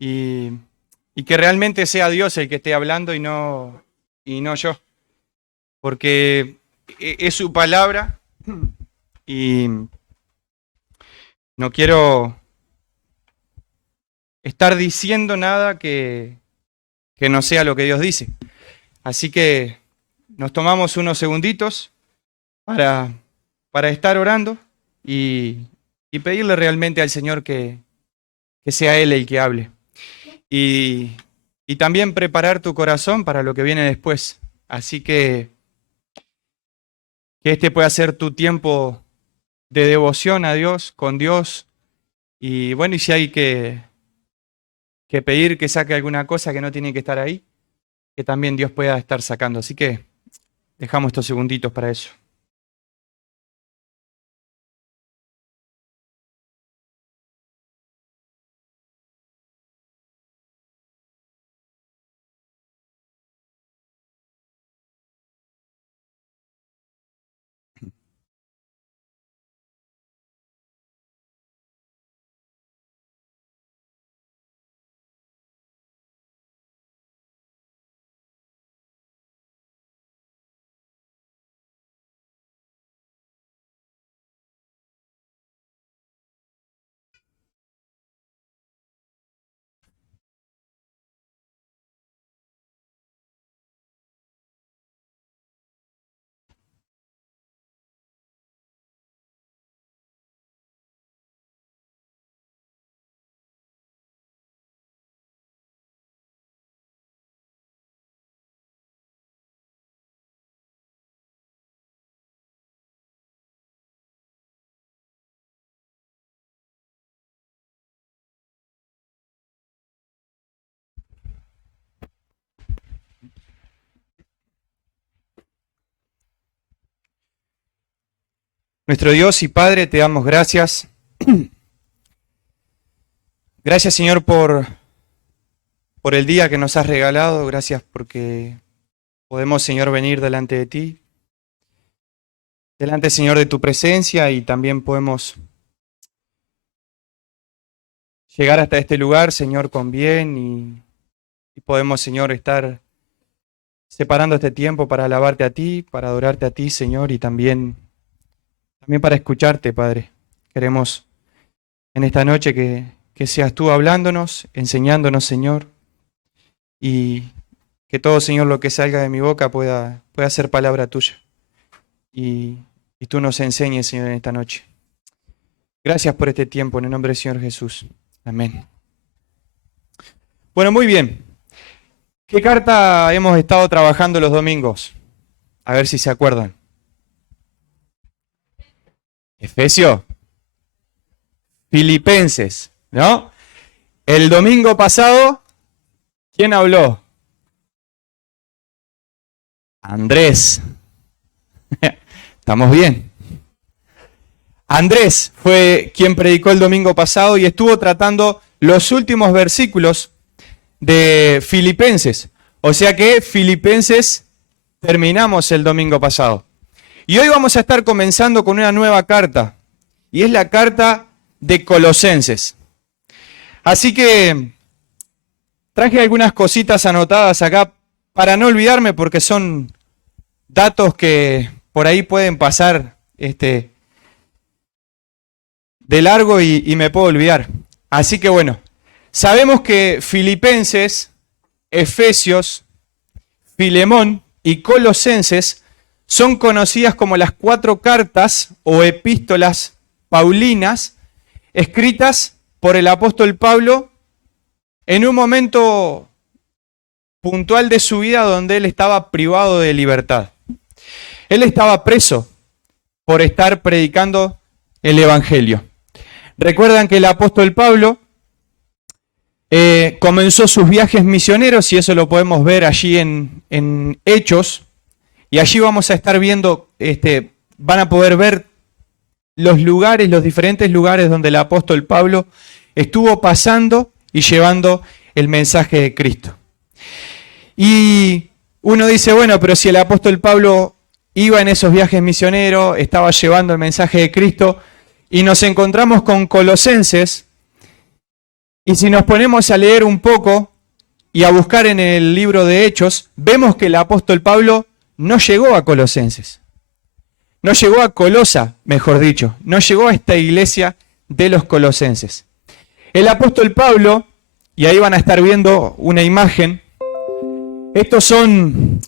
y, y que realmente sea Dios el que esté hablando y no yo, porque es su palabra y no quiero estar diciendo nada que no sea lo que Dios dice. Así que nos tomamos unos segunditos para, para estar orando y pedirle realmente al Señor que sea Él el que hable. Y, y también preparar tu corazón para lo que viene después. Así que este pueda ser tu tiempo de devoción a Dios, con Dios. Y bueno, y si hay que pedir que saque alguna cosa que no tiene que estar ahí, que también Dios pueda estar sacando. Así que dejamos estos segunditos para eso. Nuestro Dios y Padre, te damos gracias. Gracias, Señor, por el día que nos has regalado. Gracias porque podemos, Señor, venir delante de ti. Delante, Señor, de tu presencia y también podemos llegar hasta este lugar, Señor, con bien y podemos, Señor, estar separando este tiempo para alabarte a ti, para adorarte a ti, Señor, y también para escucharte, Padre. Queremos en esta noche que seas tú hablándonos, enseñándonos, Señor, y que todo, Señor, lo que salga de mi boca pueda ser palabra tuya. Y tú nos enseñes, Señor, en esta noche. Gracias por este tiempo, en el nombre del Señor Jesús. Amén. Bueno, muy bien. ¿Qué carta hemos estado trabajando los domingos? A ver si se acuerdan. Efesios. Filipenses, ¿no? El domingo pasado, ¿quién habló? Andrés. ¿Estamos bien? Andrés fue quien predicó el domingo pasado y estuvo tratando los últimos versículos de Filipenses. O sea que Filipenses terminamos el domingo pasado. Y hoy vamos a estar comenzando con una nueva carta. Y es la carta de Colosenses. Así que traje algunas cositas anotadas acá para no olvidarme porque son datos que por ahí pueden pasar de largo y me puedo olvidar. Así que bueno, sabemos que Filipenses, Efesios, Filemón y Colosenses son conocidas como las 4 cartas o epístolas paulinas escritas por el apóstol Pablo en un momento puntual de su vida donde él estaba privado de libertad. Él estaba preso por estar predicando el Evangelio. Recuerdan que el apóstol Pablo comenzó sus viajes misioneros y eso lo podemos ver allí en Hechos. Y allí vamos a estar viendo, van a poder ver los lugares, los diferentes lugares donde el apóstol Pablo estuvo pasando y llevando el mensaje de Cristo. Y uno dice, bueno, pero si el apóstol Pablo iba en esos viajes misioneros, estaba llevando el mensaje de Cristo, y nos encontramos con Colosenses, Y si nos ponemos a leer un poco y a buscar en el libro de Hechos, vemos que el apóstol Pablo no llegó a Colosenses. No llegó a Colosa, mejor dicho. No llegó a esta iglesia de los colosenses. El apóstol Pablo, y ahí van a estar viendo una imagen. Estos son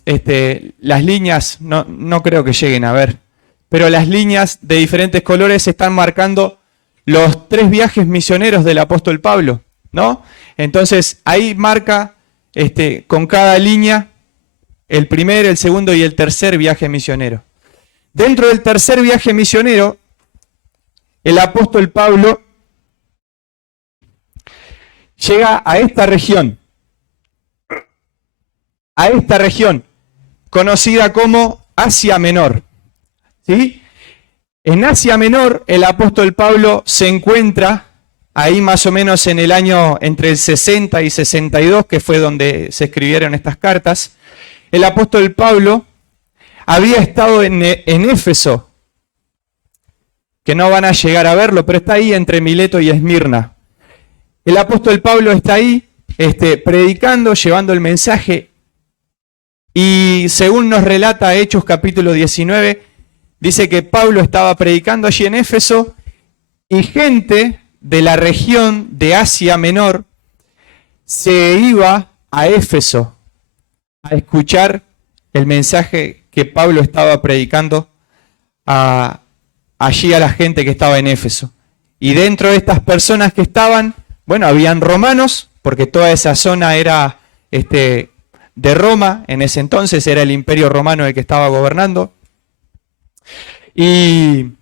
las líneas, no creo que lleguen a ver, pero las líneas de diferentes colores están marcando los 3 viajes misioneros del apóstol Pablo, ¿no? Entonces ahí marca con cada línea el primer, el segundo y el tercer viaje misionero. Dentro del tercer viaje misionero, el apóstol Pablo llega a esta región conocida como Asia Menor, ¿sí? En Asia Menor, el apóstol Pablo se encuentra ahí más o menos en el año entre el 60 y 62, que fue donde se escribieron estas cartas. El apóstol Pablo había estado en Éfeso, que no van a llegar a verlo, pero está ahí entre Mileto y Esmirna. El apóstol Pablo está ahí predicando, llevando el mensaje, y según nos relata Hechos capítulo 19, dice que Pablo estaba predicando allí en Éfeso y gente de la región de Asia Menor se iba a Éfeso a escuchar el mensaje que Pablo estaba predicando allí a la gente que estaba en Éfeso. Y dentro de estas personas que estaban, bueno, habían romanos, porque toda esa zona era de Roma, en ese entonces era el imperio romano el que estaba gobernando. Y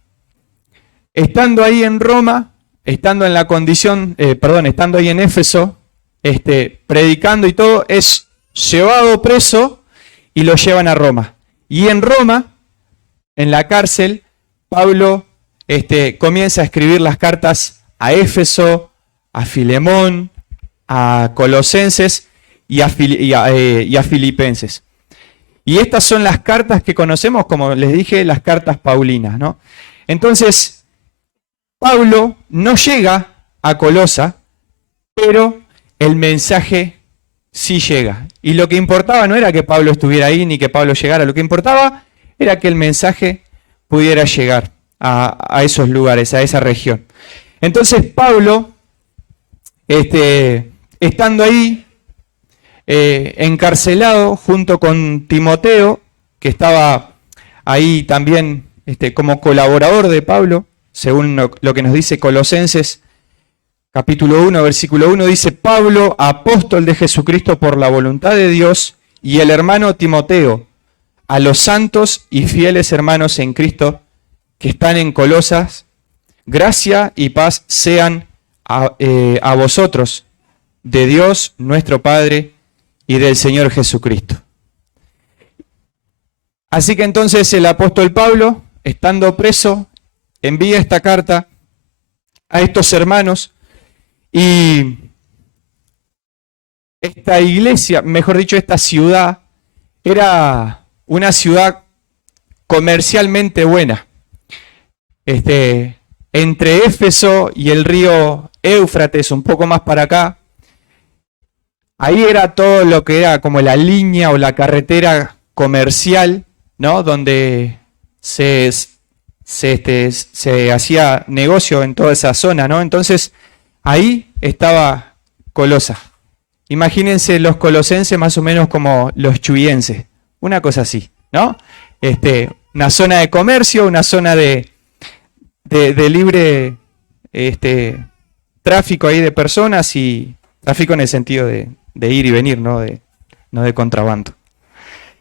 estando ahí en Roma, estando ahí en Éfeso, predicando y todo, es llevado preso y lo llevan a Roma. Y en Roma, en la cárcel, Pablo comienza a escribir las cartas a Éfeso, a Filemón, a Colosenses y a Filipenses. Y estas son las cartas que conocemos, como les dije, las cartas paulinas, ¿no? Entonces, Pablo no llega a Colosa, pero el mensaje sí llega. Y lo que importaba no era que Pablo estuviera ahí ni que Pablo llegara, lo que importaba era que el mensaje pudiera llegar a esos lugares, a esa región. Entonces Pablo, estando ahí, encarcelado junto con Timoteo, que estaba ahí también como colaborador de Pablo, según lo que nos dice Colosenses capítulo 1, versículo 1, dice: Pablo, apóstol de Jesucristo por la voluntad de Dios, y el hermano Timoteo, a los santos y fieles hermanos en Cristo que están en Colosas, gracia y paz sean a vosotros, de Dios nuestro Padre y del Señor Jesucristo. Así que entonces el apóstol Pablo, estando preso, envía esta carta a estos hermanos, y esta iglesia, mejor dicho, esta ciudad, era una ciudad comercialmente buena. Entre Éfeso y el río Éufrates, un poco más para acá, ahí era todo lo que era como la línea o la carretera comercial, ¿no? Donde se hacía negocio en toda esa zona, ¿no? Entonces, ahí estaba Colosa. Imagínense los colosenses más o menos como los chuyenses, una cosa así, ¿no? Una zona de comercio, una zona de libre tráfico ahí de personas, y tráfico en el sentido de ir y venir, no de contrabando.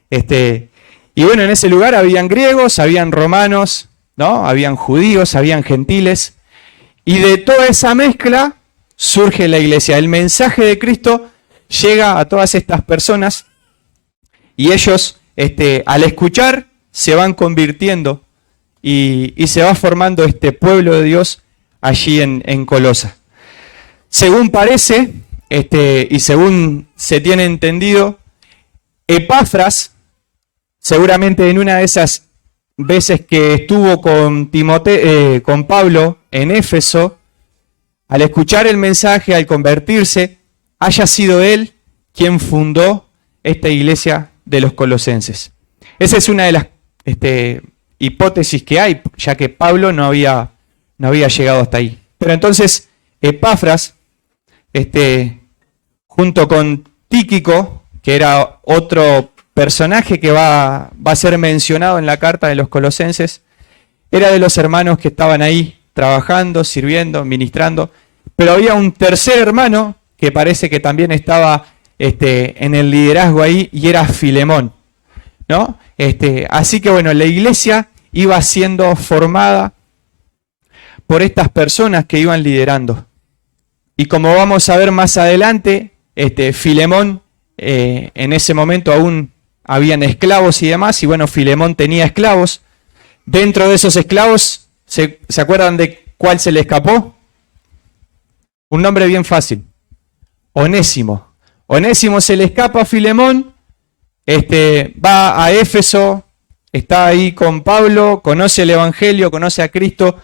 Y bueno, en ese lugar habían griegos, habían romanos, ¿no? Habían judíos, habían gentiles, y de toda esa mezcla surge la iglesia. El mensaje de Cristo llega a todas estas personas, y ellos, al escuchar, se van convirtiendo y se va formando este pueblo de Dios allí en Colosa. Según parece, y según se tiene entendido, Epafras, seguramente en una de esas veces que estuvo con Pablo en Éfeso, al escuchar el mensaje, al convertirse, haya sido él quien fundó esta iglesia de los colosenses. Esa es una de las hipótesis que hay, ya que Pablo no había llegado hasta ahí. Pero entonces Epafras, junto con Tíquico, que era otro personaje que va a ser mencionado en la carta de los colosenses, era de los hermanos que estaban ahí trabajando, sirviendo, ministrando, pero había un tercer hermano que parece que también estaba en el liderazgo ahí, y era Filemón, ¿no? Así que bueno, la iglesia iba siendo formada por estas personas que iban liderando. Y como vamos a ver más adelante, Filemón, en ese momento aún habían esclavos y demás, y bueno, Filemón tenía esclavos. Dentro de esos esclavos, ¿se acuerdan de cuál se le escapó? Un nombre bien fácil, Onésimo. Onésimo se le escapa a Filemón, va a Éfeso, está ahí con Pablo, conoce el Evangelio, conoce a Cristo,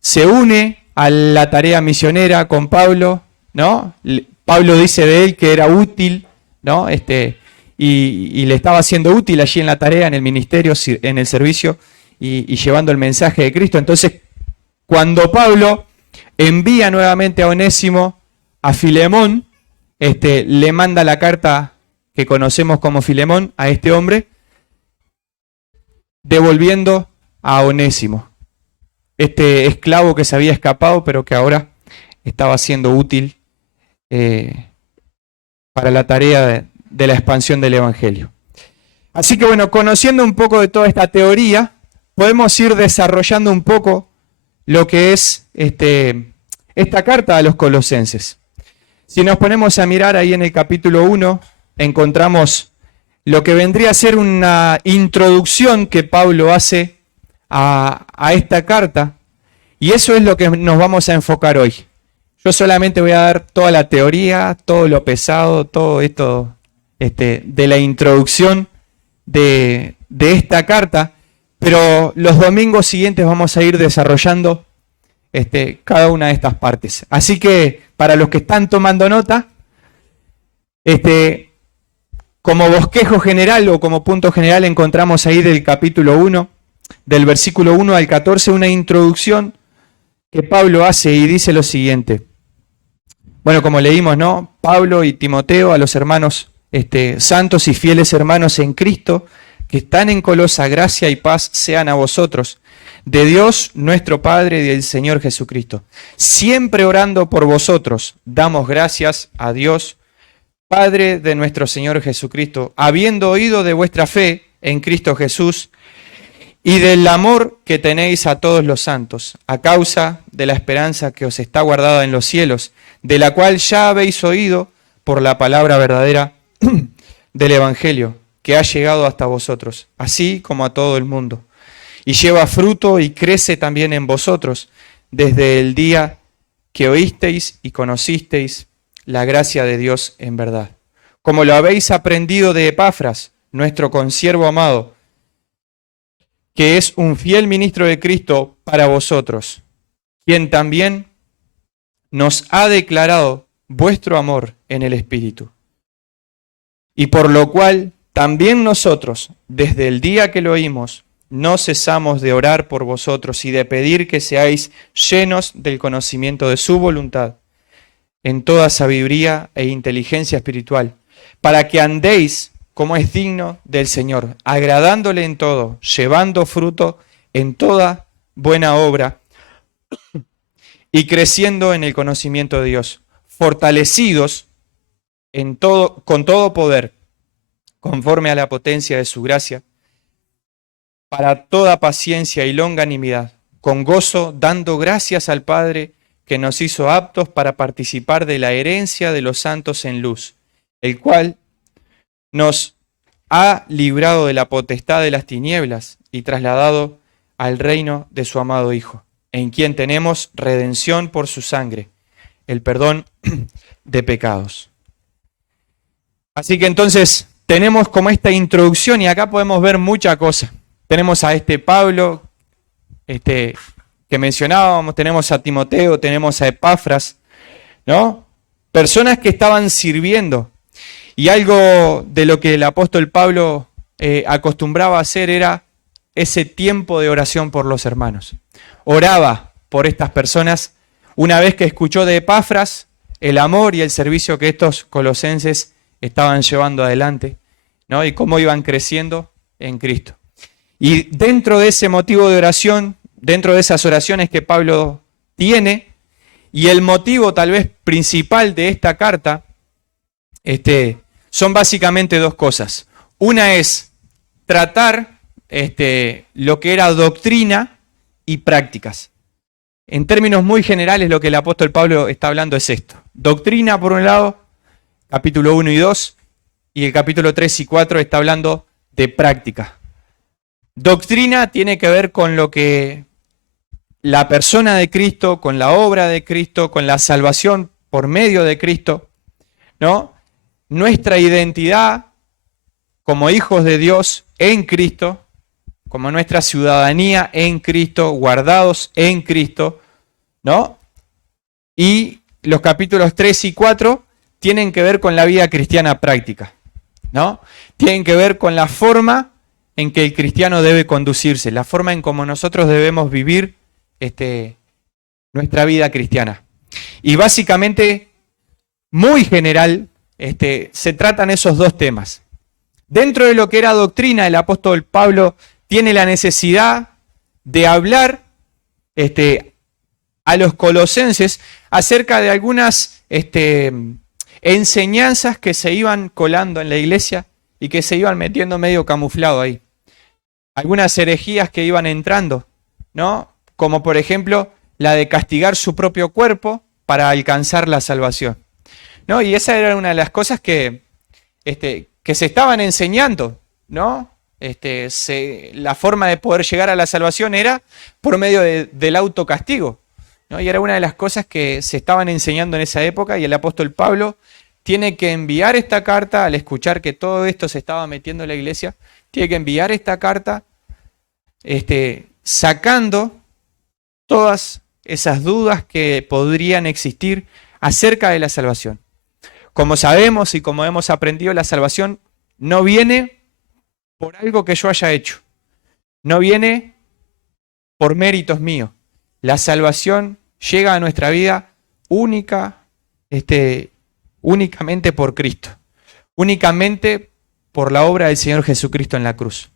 se une a la tarea misionera con Pablo, ¿no? Pablo dice de él que era útil, ¿no? Y le estaba siendo útil allí en la tarea, en el ministerio, en el servicio, y llevando el mensaje de Cristo. Entonces, cuando Pablo envía nuevamente a Onésimo a Filemón, le manda la carta que conocemos como Filemón a este hombre, devolviendo a Onésimo, este esclavo que se había escapado, pero que ahora estaba siendo útil para la tarea de la expansión del Evangelio. Así que bueno, conociendo un poco de toda esta teoría, podemos ir desarrollando un poco lo que es esta carta a los colosenses. Si nos ponemos a mirar ahí en el capítulo 1, encontramos lo que vendría a ser una introducción que Pablo hace a esta carta, y eso es lo que nos vamos a enfocar hoy. Yo solamente voy a dar toda la teoría, todo lo pesado, todo esto de la introducción de esta carta, pero los domingos siguientes vamos a ir desarrollando cada una de estas partes. Así que para los que están tomando nota, como bosquejo general o como punto general encontramos ahí del capítulo 1, del versículo 1 al 14, una introducción que Pablo hace y dice lo siguiente. Bueno, como leímos, ¿no? Pablo y Timoteo, a los hermanos santos y fieles hermanos en Cristo, que están en Colosa, gracia y paz sean a vosotros, de Dios nuestro Padre y del Señor Jesucristo. Siempre orando por vosotros, damos gracias a Dios, Padre de nuestro Señor Jesucristo, habiendo oído de vuestra fe en Cristo Jesús y del amor que tenéis a todos los santos, a causa de la esperanza que os está guardada en los cielos, de la cual ya habéis oído por la palabra verdadera del Evangelio, que ha llegado hasta vosotros, así como a todo el mundo, y lleva fruto y crece también en vosotros, desde el día que oísteis y conocisteis la gracia de Dios en verdad, como lo habéis aprendido de Epafras, nuestro consiervo amado, que es un fiel ministro de Cristo para vosotros, quien también nos ha declarado vuestro amor en el Espíritu, y por lo cual también nosotros, desde el día que lo oímos, no cesamos de orar por vosotros y de pedir que seáis llenos del conocimiento de su voluntad, en toda sabiduría e inteligencia espiritual, para que andéis como es digno del Señor, agradándole en todo, llevando fruto en toda buena obra y creciendo en el conocimiento de Dios, fortalecidos con todo poder, conforme a la potencia de su gracia, para toda paciencia y longanimidad, con gozo, dando gracias al Padre que nos hizo aptos para participar de la herencia de los santos en luz, el cual nos ha librado de la potestad de las tinieblas y trasladado al reino de su amado Hijo, en quien tenemos redención por su sangre, el perdón de pecados. Así que entonces tenemos como esta introducción y acá podemos ver mucha cosa. Tenemos a Pablo, que mencionábamos, tenemos a Timoteo, tenemos a Epafras, ¿no? Personas que estaban sirviendo. Y algo de lo que el apóstol Pablo acostumbraba a hacer era ese tiempo de oración por los hermanos. Oraba por estas personas una vez que escuchó de Epafras el amor y el servicio que estos colosenses estaban llevando adelante, ¿no? Y cómo iban creciendo en Cristo. Y dentro de ese motivo de oración, dentro de esas oraciones que Pablo tiene, y el motivo tal vez principal de esta carta, son básicamente dos cosas. Una es tratar lo que era doctrina y prácticas. En términos muy generales, lo que el apóstol Pablo está hablando es esto. Doctrina, por un lado, capítulo 1 y 2, y el capítulo 3 y 4 está hablando de práctica. Doctrina tiene que ver con lo que la persona de Cristo, con la obra de Cristo, con la salvación por medio de Cristo, ¿no? Nuestra identidad como hijos de Dios en Cristo, como nuestra ciudadanía en Cristo, guardados en Cristo, ¿no? Y los capítulos 3 y 4 tienen que ver con la vida cristiana práctica, ¿no? Tienen que ver con la forma en que el cristiano debe conducirse, la forma en cómo nosotros debemos vivir nuestra vida cristiana. Y básicamente, muy general, se tratan esos dos temas. Dentro de lo que era doctrina, el apóstol Pablo tiene la necesidad de hablar a los colosenses acerca de algunas enseñanzas que se iban colando en la iglesia y que se iban metiendo medio camuflado ahí. Algunas herejías que iban entrando, ¿no? Como por ejemplo la de castigar su propio cuerpo para alcanzar la salvación, ¿no? Y esa era una de las cosas que se estaban enseñando, ¿no? La forma de poder llegar a la salvación era por medio del autocastigo, ¿no? Y era una de las cosas que se estaban enseñando en esa época, y el apóstol Pablo tiene que enviar esta carta al escuchar que todo esto se estaba metiendo en la iglesia. Tiene que enviar esta carta sacando todas esas dudas que podrían existir acerca de la salvación. Como sabemos y como hemos aprendido, la salvación no viene por algo que yo haya hecho. No viene por méritos míos. La salvación llega a nuestra vida únicamente por Cristo. Únicamente por la obra del Señor Jesucristo en la cruz.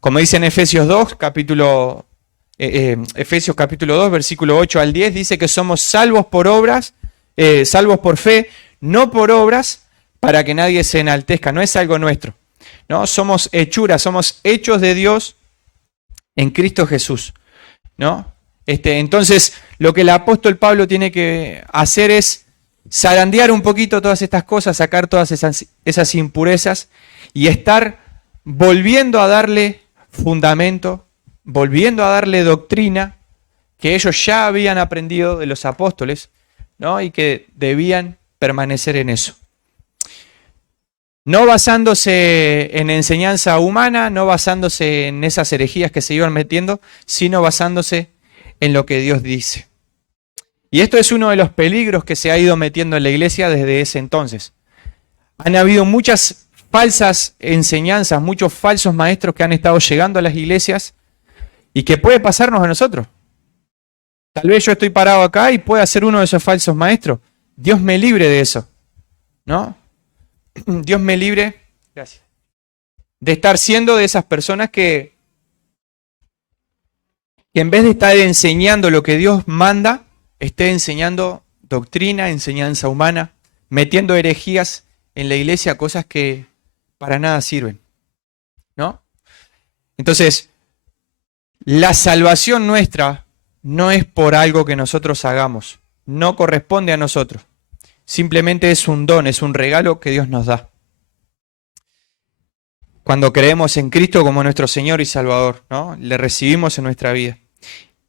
Como dice en Efesios 2, Efesios capítulo 2, versículo 8 al 10, dice que somos salvos por obras, salvos por fe, no por obras, para que nadie se enaltezca. No es algo nuestro, ¿no? Somos hechuras, somos hechos de Dios en Cristo Jesús, ¿no? Entonces, lo que el apóstol Pablo tiene que hacer es zarandear un poquito todas estas cosas, sacar todas esas impurezas y estar volviendo a darle fundamento, volviendo a darle doctrina que ellos ya habían aprendido de los apóstoles, ¿no? Y que debían permanecer en eso. No basándose en enseñanza humana, no basándose en esas herejías que se iban metiendo, sino basándose en lo que Dios dice. Y esto es uno de los peligros que se ha ido metiendo en la iglesia desde ese entonces. Han habido muchas falsas enseñanzas, muchos falsos maestros que han estado llegando a las iglesias y que puede pasarnos a nosotros. Tal vez yo estoy parado acá y pueda ser uno de esos falsos maestros. Dios me libre de eso, ¿no? Dios me libre, gracias, de estar siendo de esas personas que en vez de estar enseñando lo que Dios manda, esté enseñando doctrina, enseñanza humana, metiendo herejías en la iglesia, cosas que para nada sirven, ¿no? Entonces, la salvación nuestra no es por algo que nosotros hagamos, no corresponde a nosotros. Simplemente es un don, es un regalo que Dios nos da. Cuando creemos en Cristo como nuestro Señor y Salvador, ¿no? Le recibimos en nuestra vida.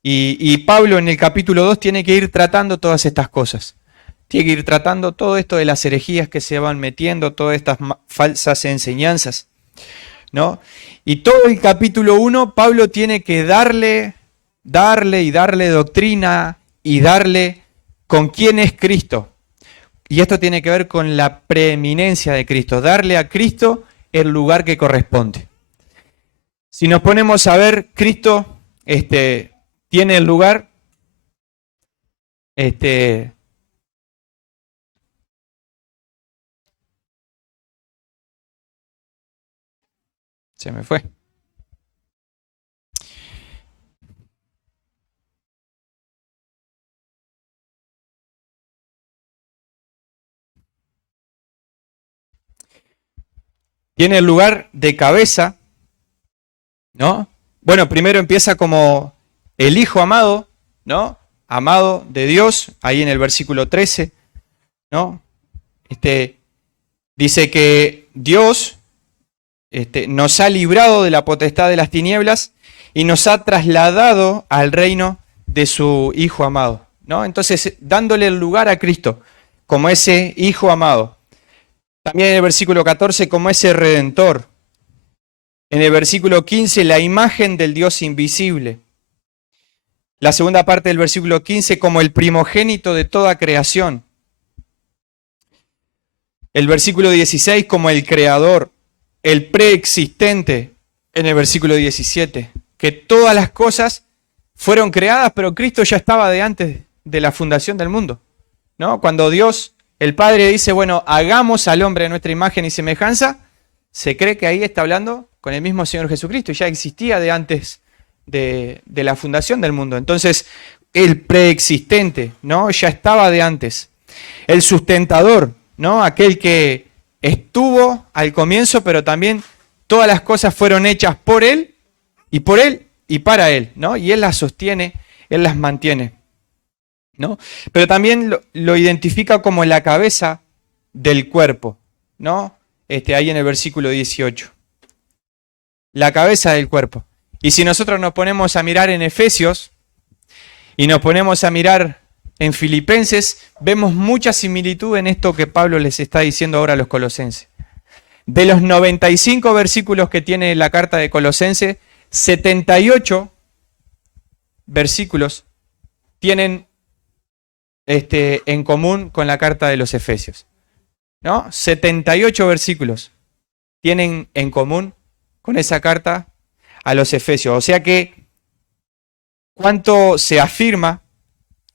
Y Pablo en el capítulo 2 tiene que ir tratando todas estas cosas. Tiene que ir tratando todo esto de las herejías que se van metiendo, todas estas falsas enseñanzas, ¿no? Y todo el capítulo 1, Pablo tiene que darle darle y darle doctrina y darle con quién es Cristo. Y esto tiene que ver con la preeminencia de Cristo, darle a Cristo el lugar que corresponde. Si nos ponemos a ver, Cristo tiene el lugar, se me fue. Tiene el lugar de cabeza, ¿no? Bueno, primero empieza como el Hijo amado, ¿no? Amado de Dios, ahí en el versículo 13, ¿no? Dice que Dios nos ha librado de la potestad de las tinieblas y nos ha trasladado al reino de su Hijo amado, ¿no? Entonces, dándole el lugar a Cristo como ese Hijo amado. También en el versículo 14, como ese Redentor. En el versículo 15, la imagen del Dios invisible. La segunda parte del versículo 15, como el primogénito de toda creación. El versículo 16, como el creador, el preexistente, en el versículo 17. Que todas las cosas fueron creadas, pero Cristo ya estaba de antes de la fundación del mundo, ¿no? Cuando Dios, el Padre, dice, bueno, hagamos al hombre a nuestra imagen y semejanza, se cree que ahí está hablando con el mismo Señor Jesucristo, y ya existía de antes de la fundación del mundo. Entonces, el preexistente, ¿no? Ya estaba de antes. El sustentador, ¿no? Aquel que estuvo al comienzo, pero también todas las cosas fueron hechas por Él y para Él, ¿no? Y Él las sostiene, Él las mantiene, ¿no? Pero también lo identifica como la cabeza del cuerpo, ¿no? Ahí en el versículo 18. La cabeza del cuerpo. Y si nosotros nos ponemos a mirar en Efesios y nos ponemos a mirar en Filipenses, vemos mucha similitud en esto que Pablo les está diciendo ahora a los colosenses. De los 95 versículos que tiene la carta de Colosenses, 78 versículos tienen en común con la carta de los Efesios, ¿no? 78 versículos tienen en común con esa carta a los Efesios. O sea que, ¿cuánto se afirma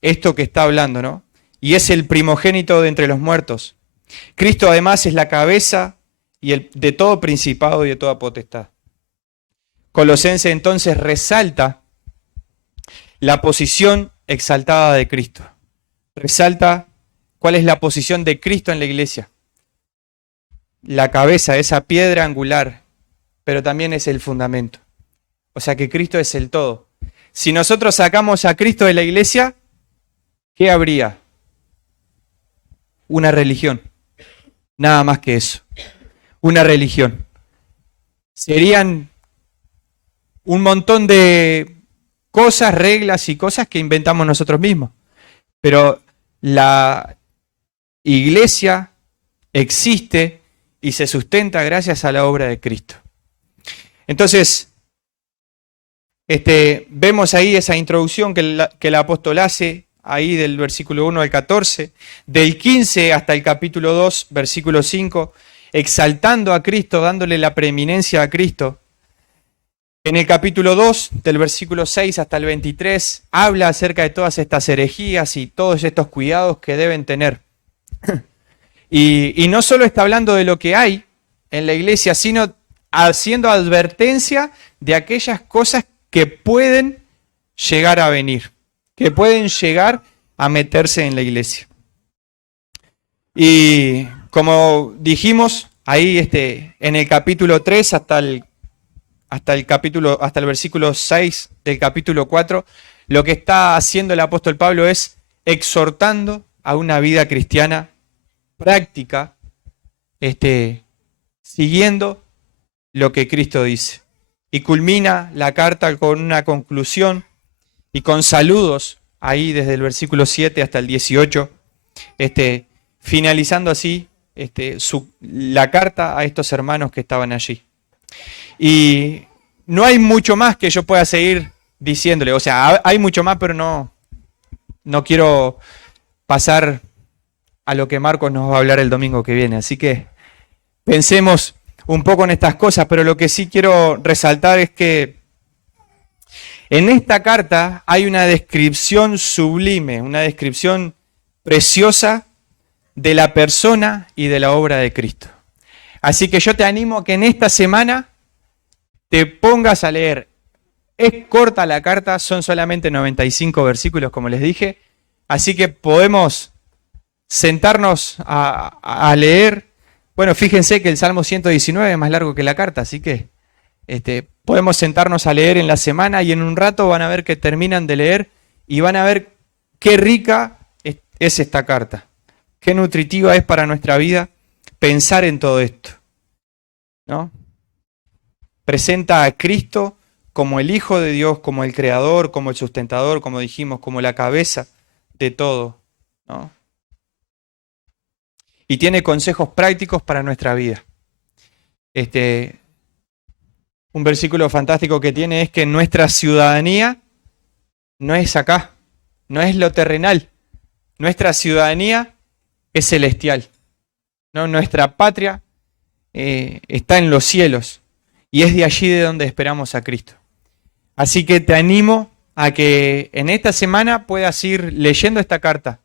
esto que está hablando, ¿no? Y es el primogénito de entre los muertos. Cristo además es la cabeza de todo principado y de toda potestad. Colosenses entonces resalta la posición exaltada de Cristo. Resalta cuál es la posición de Cristo en la iglesia. La cabeza, esa piedra angular, pero también es el fundamento. O sea que Cristo es el todo. Si nosotros sacamos a Cristo de la iglesia, ¿qué habría? Una religión. Nada más que eso. Una religión. Serían un montón de cosas, reglas y cosas que inventamos nosotros mismos. Pero la iglesia existe y se sustenta gracias a la obra de Cristo. Entonces, vemos ahí esa introducción que el apóstol hace, ahí del versículo 1 al 14, del 15 hasta el capítulo 2, versículo 5, exaltando a Cristo, dándole la preeminencia a Cristo. En el capítulo 2, del versículo 6 hasta el 23, habla acerca de todas estas herejías y todos estos cuidados que deben tener. Y no solo está hablando de lo que hay en la iglesia, sino haciendo advertencia de aquellas cosas que pueden llegar a venir, que pueden llegar a meterse en la iglesia. Y como dijimos, ahí en el capítulo 3 hasta el versículo 6 del capítulo 4, lo que está haciendo el apóstol Pablo es exhortando a una vida cristiana práctica, siguiendo lo que Cristo dice. Y culmina la carta con una conclusión y con saludos ahí desde el versículo 7 hasta el 18, finalizando así la carta a estos hermanos que estaban allí. Y no hay mucho más que yo pueda seguir diciéndole, o sea, hay mucho más, pero no quiero pasar a lo que Marcos nos va a hablar el domingo que viene. Así que pensemos un poco en estas cosas, pero lo que sí quiero resaltar es que en esta carta hay una descripción sublime, una descripción preciosa de la persona y de la obra de Cristo. Así que yo te animo a que en esta semana te pongas a leer. Es corta la carta, son solamente 95 versículos, como les dije, así que podemos sentarnos a leer. Bueno, fíjense que el Salmo 119 es más largo que la carta, así que podemos sentarnos a leer en la semana y en un rato van a ver que terminan de leer y van a ver qué rica es esta carta, qué nutritiva es para nuestra vida pensar en todo esto, ¿no? Presenta a Cristo como el Hijo de Dios, como el Creador, como el sustentador, como dijimos, como la cabeza de todo, ¿no? Y tiene consejos prácticos para nuestra vida. Un versículo fantástico que tiene es que nuestra ciudadanía no es acá, no es lo terrenal. Nuestra ciudadanía es celestial, ¿no? Nuestra patria está en los cielos y es de allí de donde esperamos a Cristo. Así que te animo a que en esta semana puedas ir leyendo esta carta,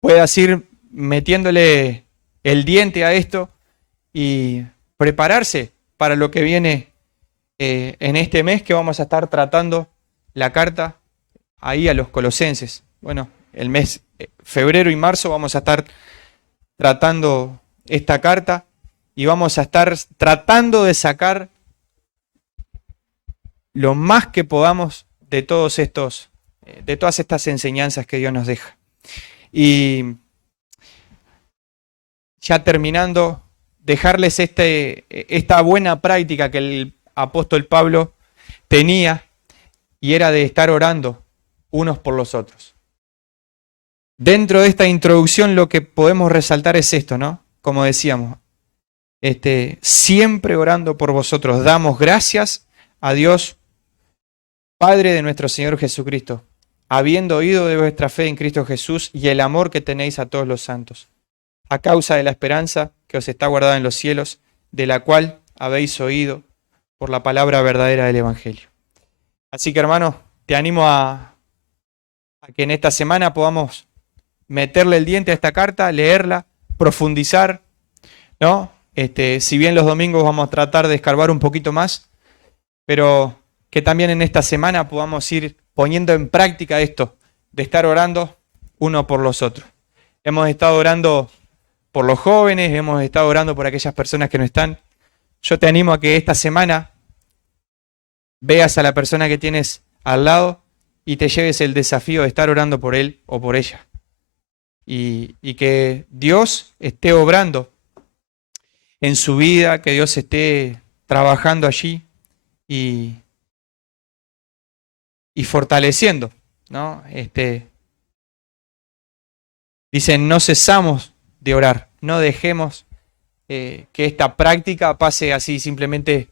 puedas ir metiéndole el diente a esto y prepararse para lo que viene en este mes, que vamos a estar tratando la carta ahí a los colosenses. Bueno, el mes febrero y marzo vamos a estar tratando esta carta y vamos a estar tratando de sacar lo más que podamos de todas estas enseñanzas que Dios nos deja. Y ya terminando, dejarles esta buena práctica que el apóstol Pablo tenía, y era de estar orando unos por los otros. Dentro de esta introducción lo que podemos resaltar es esto, ¿no? Como decíamos, siempre orando por vosotros, damos gracias a Dios, Padre de nuestro Señor Jesucristo, habiendo oído de vuestra fe en Cristo Jesús y el amor que tenéis a todos los santos, a causa de la esperanza que os está guardada en los cielos, de la cual habéis oído por la palabra verdadera del Evangelio. Así que, hermanos, te animo a que en esta semana podamos meterle el diente a esta carta, leerla, profundizar, ¿no? Si bien los domingos vamos a tratar de escarbar un poquito más, pero que también en esta semana podamos ir poniendo en práctica esto, de estar orando uno por los otros. Hemos estado orando por los jóvenes, hemos estado orando por aquellas personas que no están. Yo te animo a que esta semana veas a la persona que tienes al lado y te lleves el desafío de estar orando por él o por ella. Y que Dios esté obrando en su vida, que Dios esté trabajando allí y fortaleciendo, ¿no? Dicen, no cesamos de orar, no dejemos que esta práctica pase así simplemente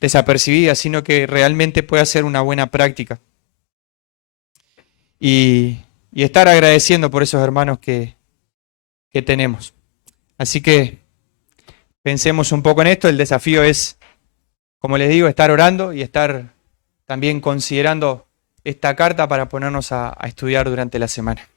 desapercibida, sino que realmente pueda ser una buena práctica. Y estar agradeciendo por esos hermanos que tenemos. Así que pensemos un poco en esto. El desafío es, como les digo, estar orando y estar también considerando esta carta para ponernos a estudiar durante la semana.